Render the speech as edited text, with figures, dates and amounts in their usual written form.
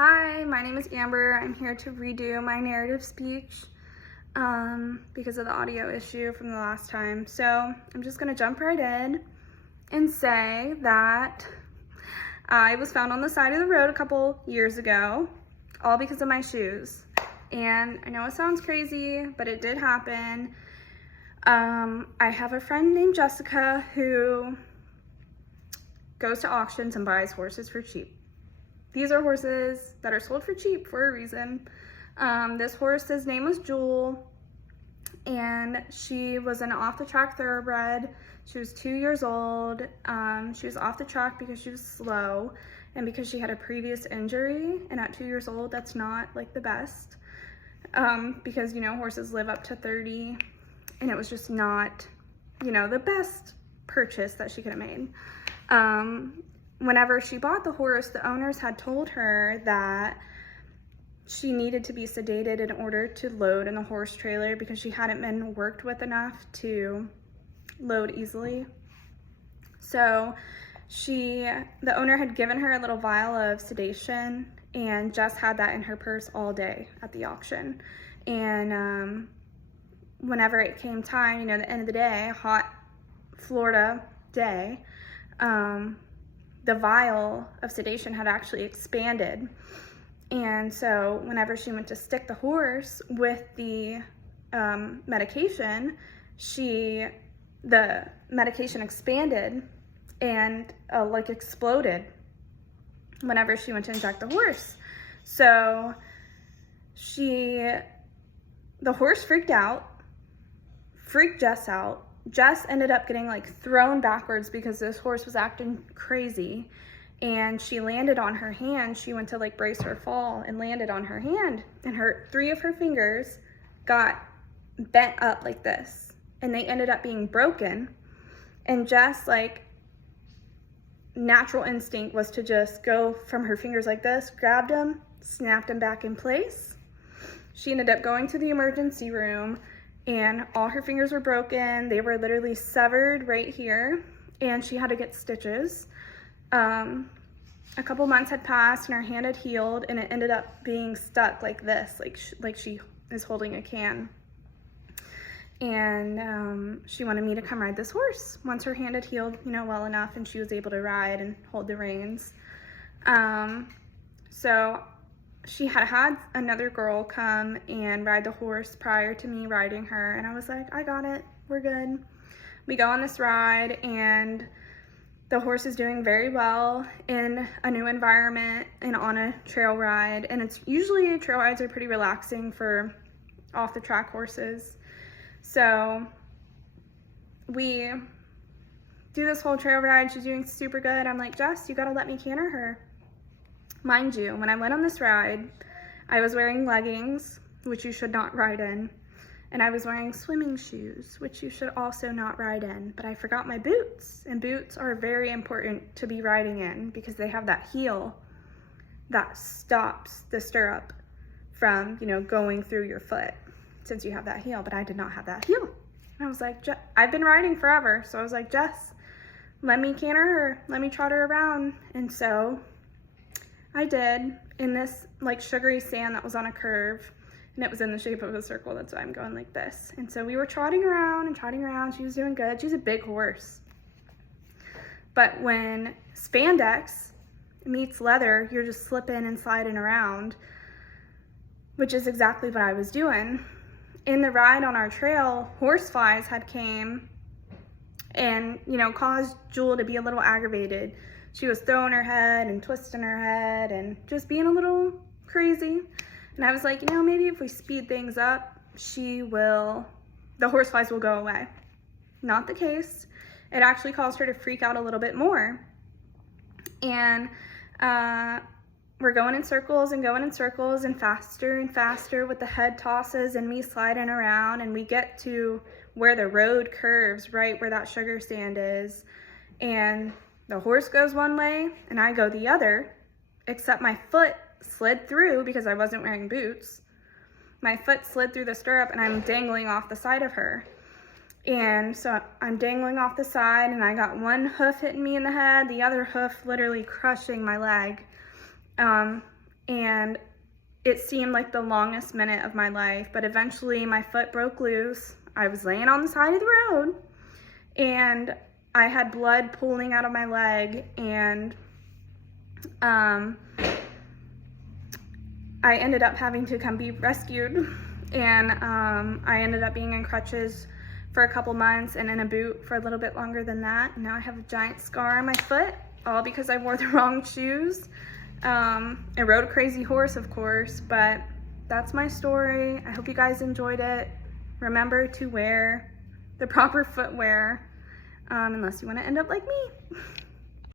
Hi, my name is Amber. I'm here to redo my narrative speech because of the audio issue from the last time. So I'm just gonna jump right in and say that I was found on the side of the road a couple years ago, all because of my shoes. And I know it sounds crazy, but it did happen. I have a friend named Jessica who goes to auctions and buys horses for cheap. These are horses that are sold for cheap for a reason. This horse's name was Jewel, and she was an off-the-track thoroughbred. She was 2 years old. She was off the track because she was slow and because she had a previous injury, and at 2 years old, that's not like the best because, you know, horses live up to 30, and it was just not, you know, the best purchase that she could have made. Whenever she bought the horse, the owners had told her that she needed to be sedated in order to load in the horse trailer because she hadn't been worked with enough to load easily. So the owner had given her a little vial of sedation, and Jess had that in her purse all day at the auction. And whenever it came time, you know, the end of the day, hot Florida day, the vial of sedation had actually expanded. And so whenever she went to stick the horse with the medication, the medication expanded and like exploded whenever she went to inject the horse. So the horse freaked out, freaked Jess out. Jess ended up getting like thrown backwards because this horse was acting crazy, and she landed on her hand. She went to like brace her fall and landed on her hand, and three of her fingers got bent up like this, and they ended up being broken. And Jess, like, natural instinct was to just go from her fingers like this, grabbed them, snapped them back in place. She ended up going to the emergency room, and all her fingers were broken. They were literally severed right here, and she had to get stitches. A couple months had passed and her hand had healed, and it ended up being stuck like this, like she is holding a can. And she wanted me to come ride this horse once her hand had healed, you know, well enough, and she was able to ride and hold the reins. So she had another girl come and ride the horse prior to me riding her, and I was like, I got it, we're good. We go on this ride, and the horse is doing very well in a new environment and on a trail ride. And it's usually, trail rides are pretty relaxing for off the track horses. So we do this whole trail ride. She's doing super good. I'm like, Jess, you gotta let me canter her. Mind you, when I went on this ride, I was wearing leggings, which you should not ride in, and I was wearing swimming shoes, which you should also not ride in, but I forgot my boots, and boots are very important to be riding in because they have that heel that stops the stirrup from, you know, going through your foot since you have that heel, but I did not have that heel. And I was like, I've been riding forever, so I was like, Jess, let me canter her, let me trot her around. And so I did, in this like sugary sand that was on a curve, and it was in the shape of a circle. That's why I'm going like this. And so we were trotting around and trotting around. She was doing good. She's a big horse. But when spandex meets leather, you're just slipping and sliding around, which is exactly what I was doing. In the ride on our trail, horse flies had came and, you know, caused Jewel to be a little aggravated. She was throwing her head and twisting her head and just being a little crazy. And I was like, you know, maybe if we speed things up, the horseflies will go away. Not the case. It actually caused her to freak out a little bit more. And we're going in circles and faster with the head tosses and me sliding around. And we get to where the road curves, right where that sugar stand is. And the horse goes one way and I go the other, except my foot slid through because I wasn't wearing boots. My foot slid through the stirrup and I'm dangling off the side of her. And so I'm dangling off the side, and I got one hoof hitting me in the head, the other hoof literally crushing my leg. and it seemed like the longest minute of my life, but eventually my foot broke loose. I was laying on the side of the road, and I had blood pooling out of my leg, and I ended up having to come be rescued, and I ended up being in crutches for a couple months and in a boot for a little bit longer than that. And now I have a giant scar on my foot, all because I wore the wrong shoes. I rode a crazy horse, of course, but that's my story. I hope you guys enjoyed it. Remember to wear the proper footwear, unless you want to end up like me.